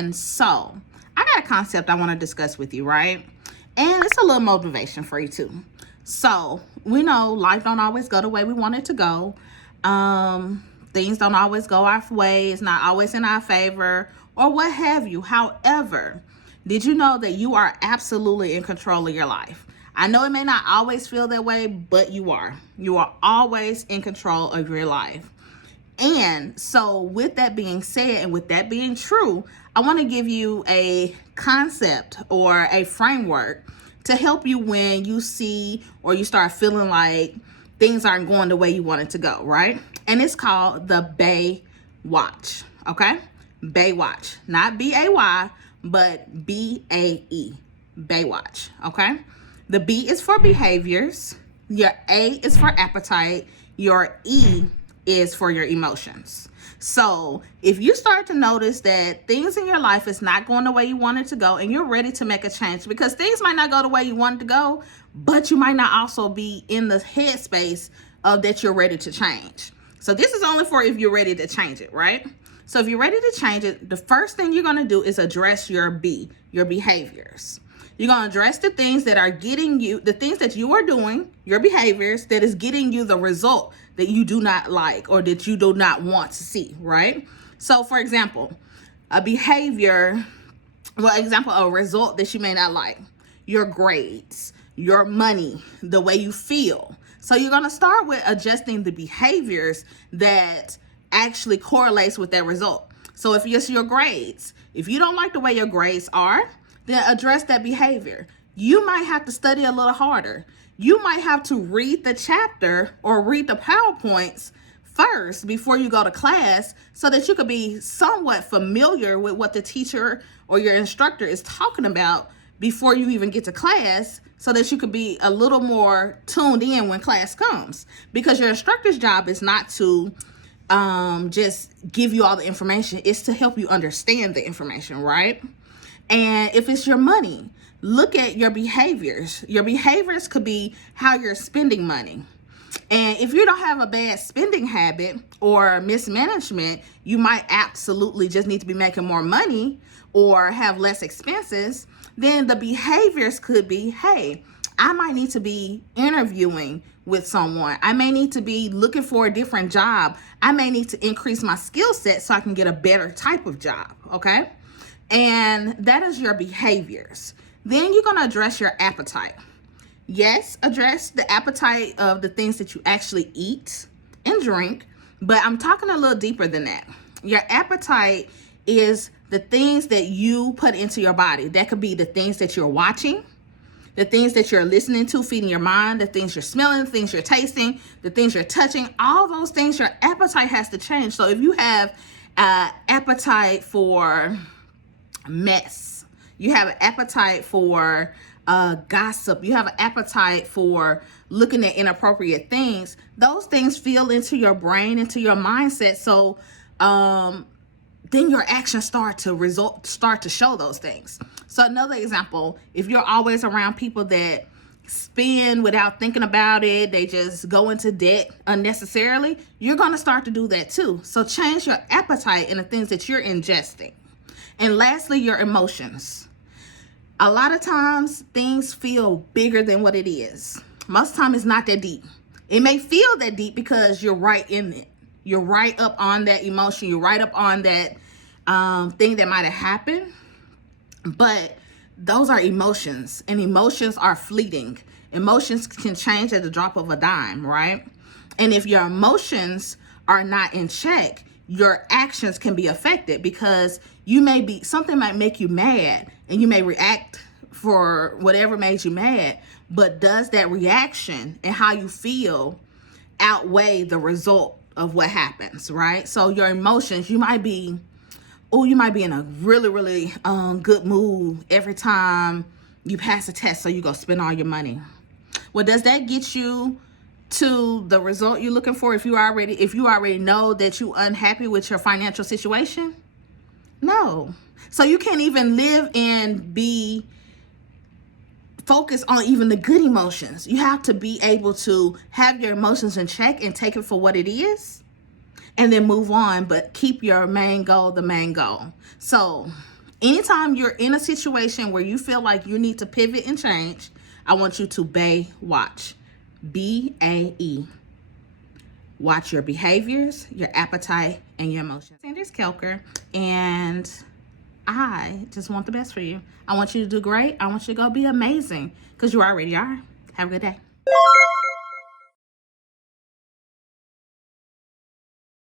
everyone. So I got a concept I want to discuss with you, right? And it's a little motivation for you too. So we know life don't always go the way we want it to go. Things don't always go our way. It's not always in our favor or what have you. However, did you know that you are absolutely in control of your life? I know it may not always feel that way, but you are. You are always in control of your life. And so with that being said, and with that being true, I want to give you a concept or a framework to help you when you see or you start feeling like things aren't going the way you want it to go, right? And it's called the BAE Watch, okay? BAE Watch, not B-A-Y, but B-A-E, BAE Watch, okay? The B is for behaviors, your A is for appetite, your E is for your emotions. So if you start to notice that things in your life is not going the way you want it to go and you're ready to make a change, because things might not go the way you want it to go, but you might not also be in the headspace of that you're ready to change. So this is only for if you're ready to change it, right? So if you're ready to change it, the first thing you're going to do is address your B, your behaviors. You're going to address the things that are getting you, the things that you are doing, your behaviors that is getting you the result that you do not like or that you do not want to see, right? So for example, a behavior, a result that you may not like, your grades, your money, the way you feel. So you're going to start with adjusting the behaviors that actually correlates with that result. So if it's your grades, if you don't like the way your grades are, then address that behavior. You might have to study a little harder. You might have to read the chapter or read the PowerPoints first before you go to class so that you could be somewhat familiar with what the teacher or your instructor is talking about before you even get to class, so that you could be a little more tuned in when class comes. Because your instructor's job is not to just give you all the information. It's to help you understand the information, right? And if it's your money, look at your behaviors. Your behaviors could be how you're spending money. And if you don't have a bad spending habit or mismanagement, you might absolutely just need to be making more money or have less expenses. Then the behaviors could be, hey, I might need to be interviewing with someone. I may need to be looking for a different job. I may need to increase my skill set so I can get a better type of job, okay? And that is your behaviors. Then you're going to address your appetite. Yes, address the appetite of the things that you actually eat and drink, but I'm talking a little deeper than that. Your appetite is the things that you put into your body. That could be the things that you're watching, the things that you're listening to, feeding your mind, the things you're smelling, the things you're tasting, the things you're touching, all those things, your appetite has to change. So if you have appetite for mess, you have an appetite for gossip, you have an appetite for looking at inappropriate things, those things feel into your brain, into your mindset. So then your actions start to show those things. So another example, if you're always around people that spend without thinking about it, they just go into debt unnecessarily, you're going to start to do that too. So change your appetite in the things that you're ingesting. And lastly, your emotions. A lot of times things feel bigger than what it is. Most of the time it's not that deep. It may feel that deep because you're right in it. You're right up on that emotion. You're right up on that thing that might have happened. But those are emotions, and emotions are fleeting. Emotions can change at the drop of a dime, right? And if your emotions are not in check, your actions can be affected, because something might make you mad and you may react for whatever made you mad. But does that reaction and how you feel outweigh the result of what happens, right? So your emotions, you might be in a really, really good mood every time you pass a test, so you go spend all your money. Well, does that get you to the result you're looking for if you already know that you're unhappy with your financial situation? No. So you can't even live and be focused on even the good emotions. You have to be able to have your emotions in check and take it for what it is, and then move on, but keep your main goal the main goal. So Anytime you're in a situation where you feel like you need to pivot and change, I want you to BAE Watch. BAE. Watch your behaviors, your appetite, and your emotions. Sandy's Kelker, and I just want the best for you. I want you to do great. I want you to go be amazing, because you already are. Have a good day.